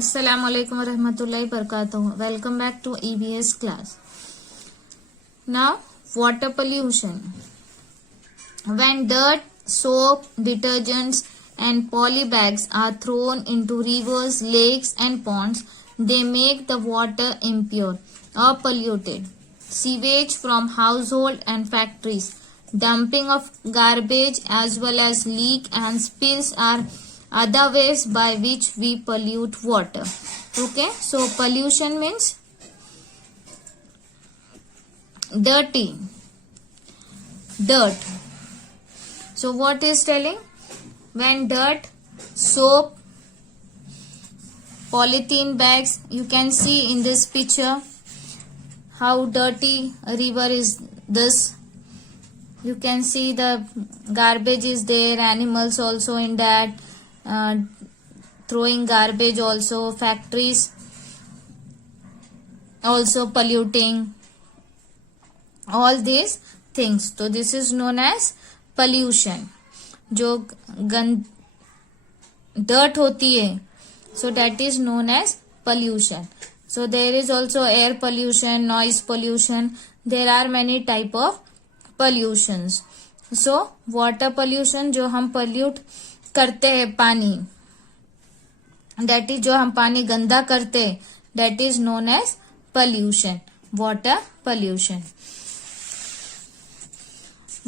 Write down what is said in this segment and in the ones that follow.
Assalamu alaikum warahmatullahi wabarakatuh. Welcome back to EVS class. Now, water pollution. When dirt, soap, detergents and polybags are thrown into rivers, lakes and ponds, they make the water impure or polluted. Sewage from household and factories, dumping of garbage as well as leak and spills are other ways by which we pollute water. Okay, so pollution means dirty, dirt. So what is telling? When dirt, soap, polythene bags, you can see in this picture how dirty a river is this. You can see the garbage is there, animals also in that, throwing garbage also, factories also polluting, all these things. So this is known as pollution. जो dirt होती है, so that is known as pollution. So there is also air pollution, noise pollution. There are many type of pollutions. So water pollution, जो हम pollute करते हैं पानी, that is जो हम पानी गंदा करते हैं, that is known as pollution, water pollution.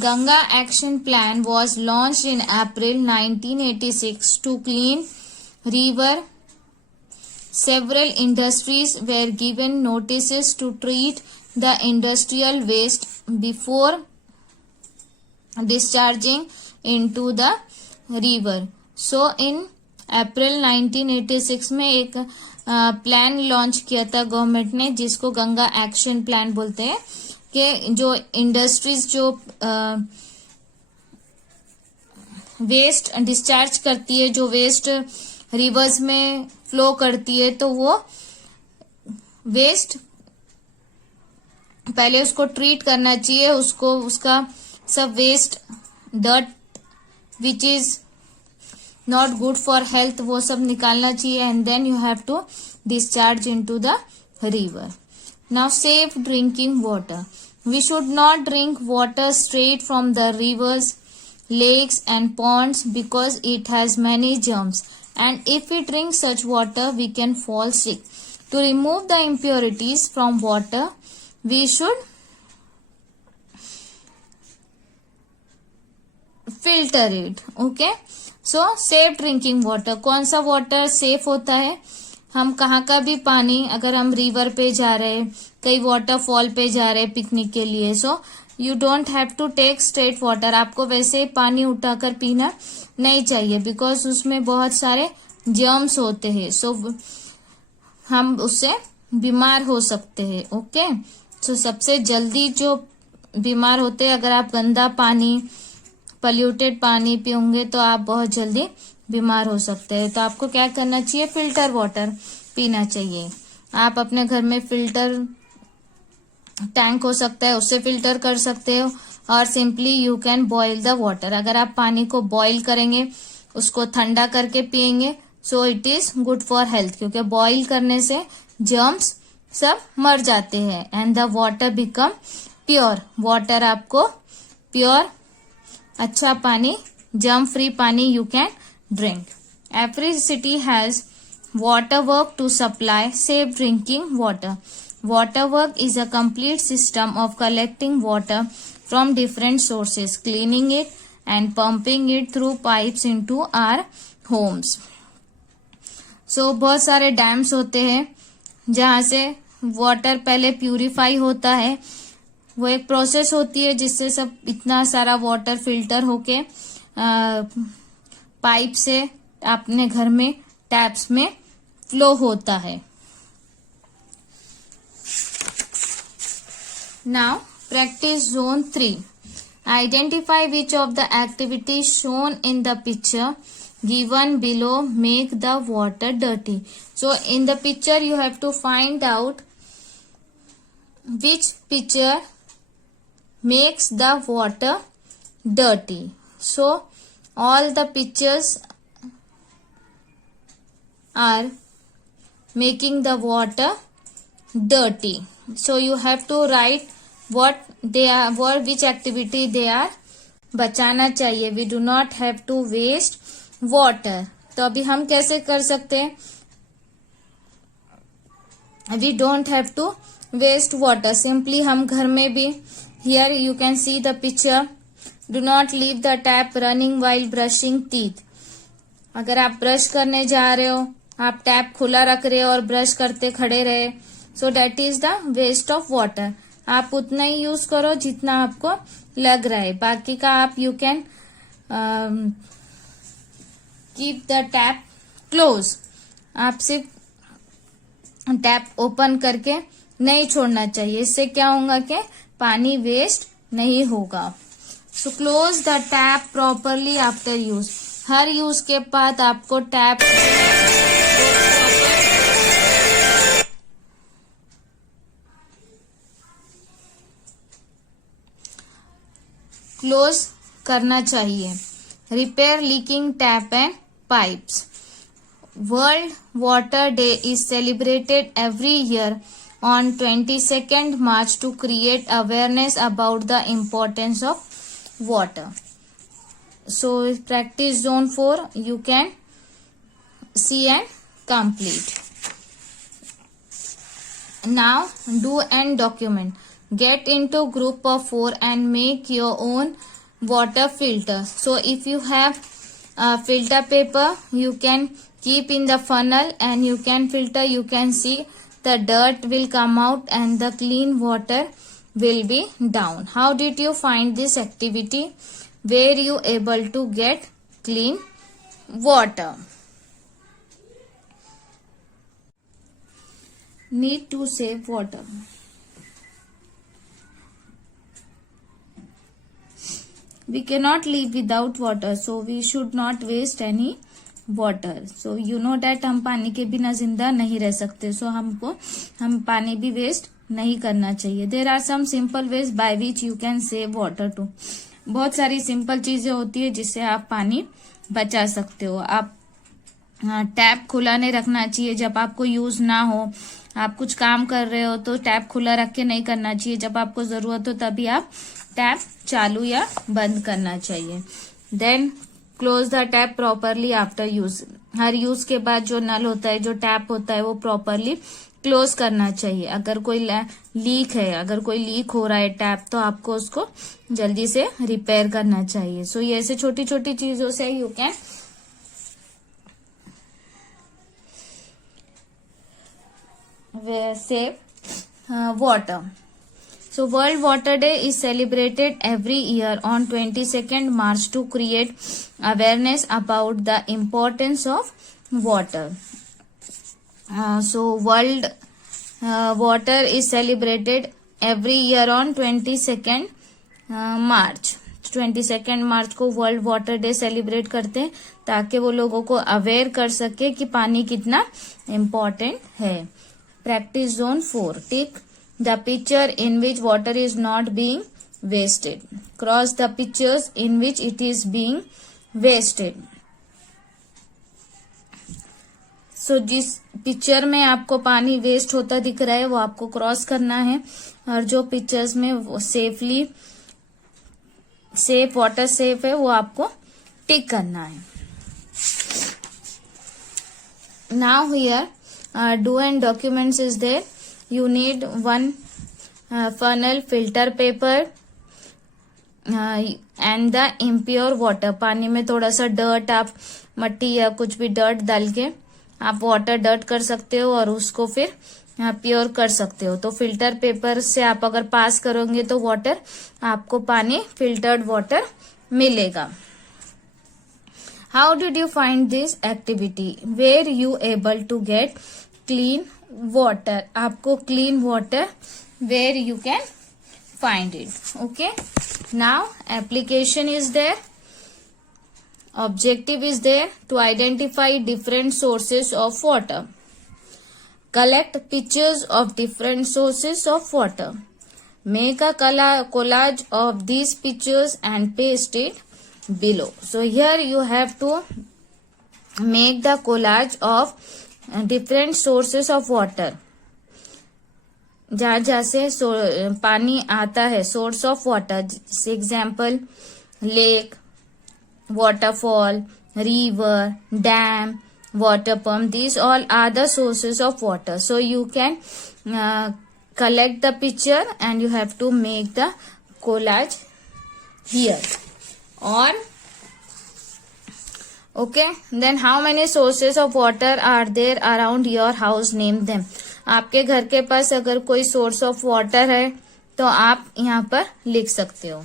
Ganga Action Plan was launched in April 1986 to clean river. Several industries were given notices to treat the industrial waste before discharging into the river. So in अप्रैल 1986 में एक plan launch किया था गवर्नमेंट ने, जिसको Ganga action plan बोलते हैं, कि जो इंडस्ट्रीज जो वेस्ट डिस्चार्ज करती है, जो वेस्ट रिवर्स में फ्लो करती है, तो वो वेस्ट पहले उसको ट्रीट करना चाहिए, उसको उसका सब waste dirt which is not good for health वो सब निकालना चाहिए, and then you have to discharge into the river. Now safe drinking water. We should not drink water straight from the rivers, lakes and ponds because it has many germs, and if we drink such water we can fall sick. To remove the impurities from water, we should filter it. Okay, so safe drinking water. कौन सा water safe होता है? हम कहाँ का भी पानी, अगर हम रिवर पे जा रहे हैं, कई वाटरफॉल पे जा रहे हैं पिकनिक के लिए, so you don't have to take straight water. आपको वैसे पानी उठाकर पीना नहीं चाहिए, बिकॉज उसमें बहुत सारे जर्म्स होते हैं, सो हम उससे बीमार हो सकते हैं. ओके, सो सबसे जल्दी जो बीमार होते हैं, अगर आप गंदा पानी, पोल्यूटेड पानी पियोगे तो आप बहुत जल्दी बीमार हो सकते हैं. तो आपको क्या करना चाहिए? फिल्टर वाटर पीना चाहिए. आप अपने घर में फिल्टर टैंक हो सकता है, उससे फिल्टर कर सकते हो, और simply you can boil the water. अगर आप पानी को बॉईल करेंगे, उसको ठंडा करके पियेंगे, so it is good for health, क्योंकि बॉईल करने से जर्म्स सब मर जाते हैं, and the water become pure. Water आपको प्योर, अच्छा पानी, जर्म फ्री पानी you can drink. Every city has water work to supply safe drinking water. Water work is a complete system of collecting water from different sources, cleaning it and pumping it through pipes into our homes. So बहुत सारे डैम्स होते हैं जहाँ से वाटर पहले प्यूरिफाई होता है. वो एक प्रोसेस होती है जिससे सब इतना सारा वाटर फिल्टर होके पाइप से अपने घर में टैप्स में फ्लो होता है. Now practice zone 3. Identify which of the activities shown in the picture given below make the water dirty. So in the picture you have to find out which picture makes the water dirty. So all the pictures are making the water dirty. So you have to write what they are, which activity they are. बचाना चाहिए. We do not have to waste water. तो अभी हम कैसे कर सकते हैं? We don't have to waste water. Simply हम घर में भी, here you can see the picture. Do not leave the tap running while brushing teeth. अगर आप ब्रश करने जा रहे हो, आप टैप खुला रख रहे हो और ब्रश करते खड़े रहे, so that is the waste of water. आप उतना ही यूज करो जितना आपको लग रहा है. बाकी का आप you can keep the tap close. आप सिर्फ टैप ओपन करके नहीं छोड़ना चाहिए. इससे क्या होगा कि पानी वेस्ट नहीं होगा. So close the tap properly after use. हर यूज के बाद आपको टैप क्लोज करना चाहिए. Repair leaking tap and pipes. World water day is celebrated every year on 22nd March to create awareness about the importance of water. So practice zone 4 you can see and complete. Now do and document. Get into group of 4 and make your own water filter. So if you have filter paper, you can keep in the funnel and you can filter. You can see the dirt will come out and the clean water will be down. How did you find this activity? Were you able to get clean water? Need to save water. We cannot live without water, so we should not waste any water. So you know that हम पानी के बिना जिंदा नहीं रह सकते. सो हम पानी भी वेस्ट नहीं करना चाहिए. There are some simple ways by which you can save water too. बहुत सारी सिंपल चीजें होती है जिससे आप पानी बचा सकते हो. आप टैप खुला नहीं रखना चाहिए जब आपको यूज ना हो. आप कुछ काम कर रहे हो तो टैप खुला रख के नहीं करना चाहिए. जब आपको जरूरत हो तभी आप टैप चालू या बंद करना चाहिए. Then close the tap properly after use. हर यूज के बाद जो नल होता है, जो टैप होता है, वो प्रॉपरली क्लोज करना चाहिए. अगर कोई लीक है, अगर कोई लीक हो रहा है टैप, तो आपको उसको जल्दी से रिपेयर करना चाहिए. सो ये ऐसे छोटी छोटी चीजों से you can save water. So World Water Day is celebrated every year on 22nd March to create awareness about the importance of water. So World Water is celebrated every year on 22nd March. 22nd मार्च को world water day celebrate करते हैं ताकि वो लोगों को अवेयर कर सके कि पानी कितना इम्पोर्टेंट है. Practice zone 4. Tick the picture in which water is not being wasted. Cross the pictures in which it is being wasted. So जिस पिक्चर में आपको पानी वेस्ट होता दिख रहा है वो आपको क्रॉस करना है, और जो पिक्चर्स में वो सेफ वाटर सेफ है वो आपको टिक करना है. Now here do and documents is there. You need one funnel, filter paper and the impure water. पानी में थोड़ा सा डर्ट, आप मट्टी या कुछ भी डर्ट डाल के आप वाटर डर्ट कर सकते हो और उसको फिर प्योर कर सकते हो. तो फिल्टर पेपर से आप अगर पास करोगे तो वाटर आपको पानी फिल्टर्ड वाटर मिलेगा. How did you find this activity? Were you able to get clean water? आपको clean water where you can find it. Okay. Now application is there. Objective is there to identify different sources of water. Collect pictures of different sources of water. Make a collage of these pictures and paste it below. So here you have to make the collage of different sources of water, जहाँ से पानी आता है, source of water, example lake, waterfall, river, dam, water pump. These all are the sources of water. So you can collect the picture and you have to make the collage here. Or okay, then how many sources of water are there around your house? Name them. आपके घर के पास अगर कोई source of water है तो आप यहाँ पर लिख सकते हो.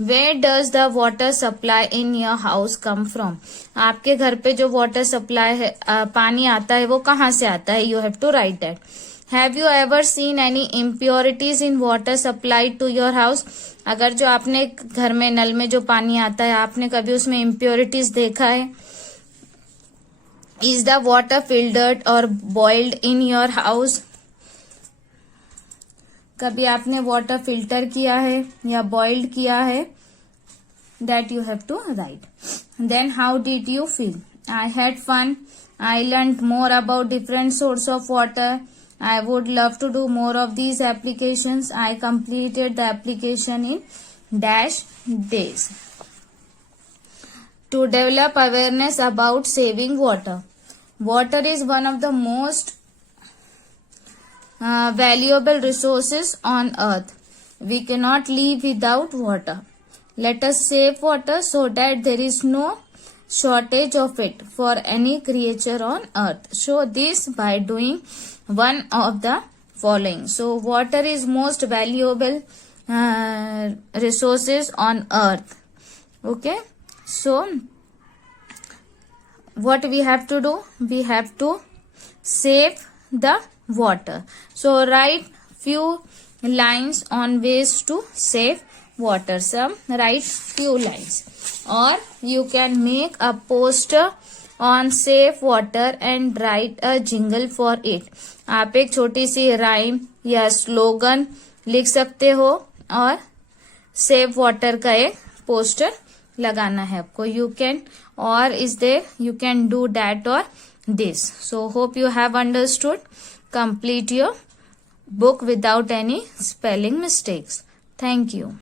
Where does the water supply in your house come from? आपके घर पे जो वाटर सप्लाई है, पानी आता है, वो कहाँ से आता है? You have to write that. Have you ever seen any impurities in water supplied to your house? अगर जो आपने घर में नल में जो पानी आता है, आपने कभी उसमें impurities देखा है? Is the water filtered or boiled in your house? कभी आपने वाटर फिल्टर किया है या बॉइल्ड किया है? That you have to write. Then how did you feel? I had fun. I learn more about different source of water. I would love to do more of these applications. I completed the application in dash days. To develop awareness about saving water. Water is one of the most valuable resources on earth. We cannot live without water. Let us save water so that there is no shortage of it for any creature on earth. Show this by doing one of the following. So water is most valuable resources on earth. Okay, so what we have to do? We have to save the water. So write few lines on ways to save water. Some write few lines, or you can make a poster on save water and write a jingle for it. आप एक छोटी सी राइम या स्लोगन लिख सकते हो और save water का एक पोस्टर लगाना है आपको. You can, or is there, you can do that or this. So hope you have understood. Complete your book without any spelling mistakes. Thank you.